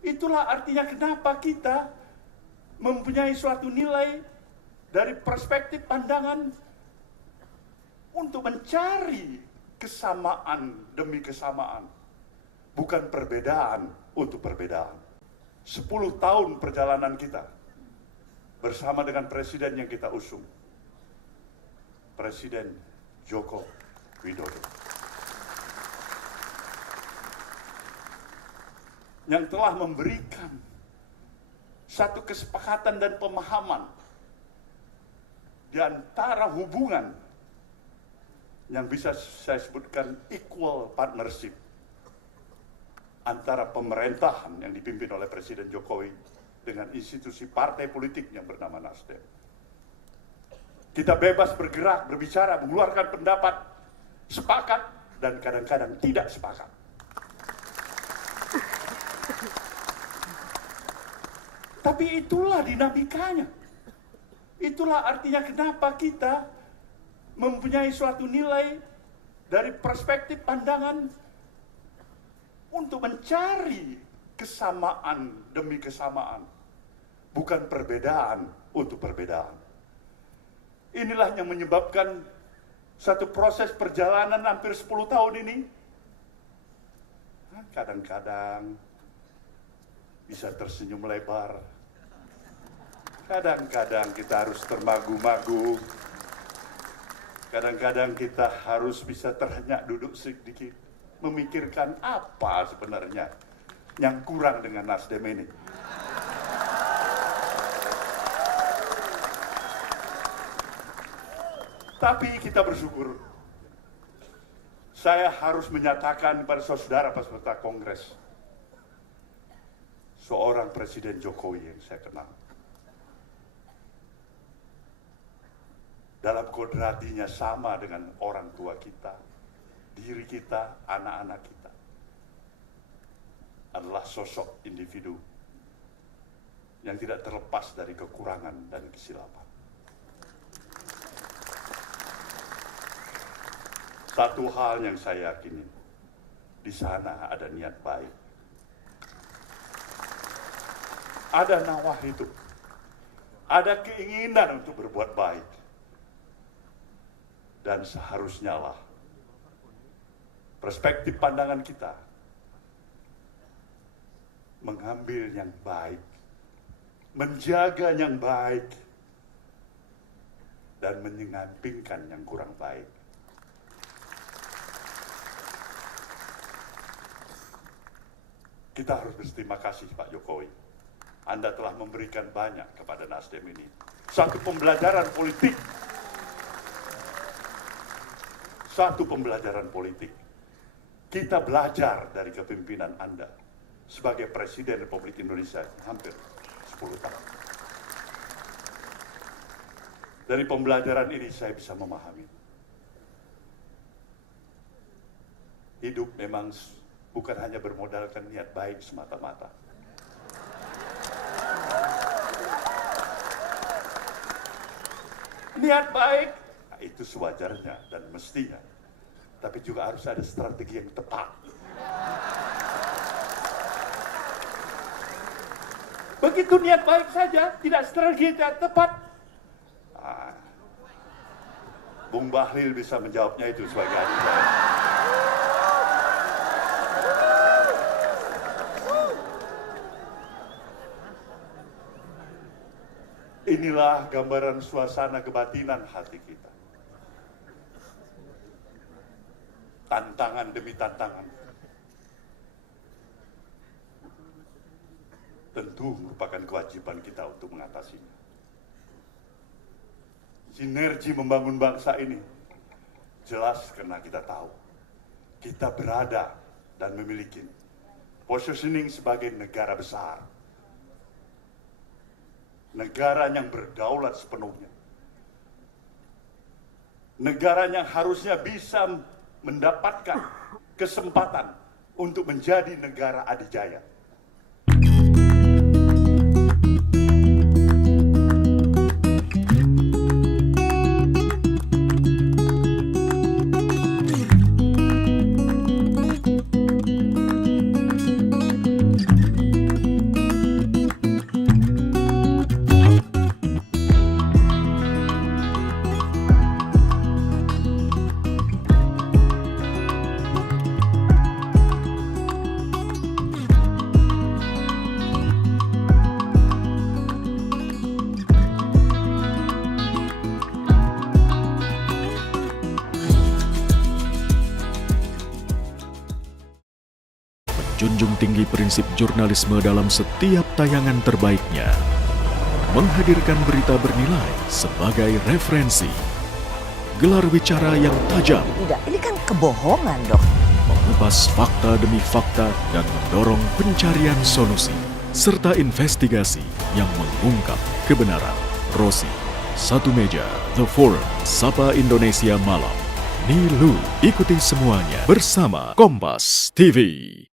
Itulah artinya kenapa kita mempunyai suatu nilai dari perspektif pandangan untuk mencari kesamaan demi kesamaan, bukan perbedaan untuk perbedaan. 10 tahun perjalanan kita bersama dengan presiden yang kita usung, Presiden Joko Widodo, yang telah memberikan satu kesepakatan dan pemahaman di antara hubungan yang bisa saya sebutkan equal partnership antara pemerintahan yang dipimpin oleh Presiden Jokowi dengan institusi partai politik yang bernama Nasdem. Kita bebas bergerak, berbicara, mengeluarkan pendapat, sepakat, dan kadang-kadang tidak sepakat. Tapi itulah dinamikanya. Itulah artinya kenapa kita mempunyai suatu nilai dari perspektif pandangan untuk mencari kesamaan demi kesamaan, bukan perbedaan untuk perbedaan. Inilah yang menyebabkan satu proses perjalanan hampir 10 tahun ini, kadang-kadang bisa tersenyum lebar, kadang-kadang kita harus termagu-magu, kadang-kadang kita harus bisa terhenyak duduk sedikit, memikirkan apa sebenarnya yang kurang dengan Nasdem ini. Tapi kita bersyukur, saya harus menyatakan kepada saudara peserta Kongres, seorang Presiden Jokowi yang saya kenal, dalam kodratinya sama dengan orang tua kita, diri kita, anak-anak kita, adalah sosok individu yang tidak terlepas dari kekurangan dan kesilapan. Satu hal yang saya yakini, di sana ada niat baik, ada nawah hidup, ada keinginan untuk berbuat baik, dan seharusnya lah perspektif pandangan kita mengambil yang baik, menjaga yang baik, dan menyampingkan yang kurang baik. Kita harus berterima kasih Pak Jokowi. Anda telah memberikan banyak kepada Nasdem ini. Satu pembelajaran politik. Satu pembelajaran politik. Kita belajar dari kepemimpinan Anda sebagai Presiden Republik Indonesia hampir 10 tahun. Dari pembelajaran ini saya bisa memahami. Hidup memang bukan hanya bermodalkan niat baik semata-mata. Niat baik, itu sewajarnya dan mestinya. Tapi juga harus ada strategi yang tepat. Begitu niat baik saja, tidak strategi yang tepat. Bung Bahlil bisa menjawabnya itu sebagai adik saya. Inilah gambaran suasana kebatinan hati kita. Tantangan demi tantangan. Tentu merupakan kewajiban kita untuk mengatasinya. Sinergi membangun bangsa ini jelas karena kita tahu kita berada dan memiliki positioning sebagai negara besar. Negara yang berdaulat sepenuhnya. Negara yang harusnya bisa mendapatkan kesempatan untuk menjadi negara adidaya. menjunjung tinggi prinsip jurnalisme dalam setiap tayangan terbaiknya. Menghadirkan berita bernilai sebagai referensi. Gelar bicara yang tajam. Tidak, ini kan kebohongan, Dok. Mengupas fakta demi fakta dan mendorong pencarian solusi. Serta investigasi yang mengungkap kebenaran. Rosi, Satu Meja, The Forum, Sapa Indonesia Malam. Nilu, ikuti semuanya bersama Kompas TV.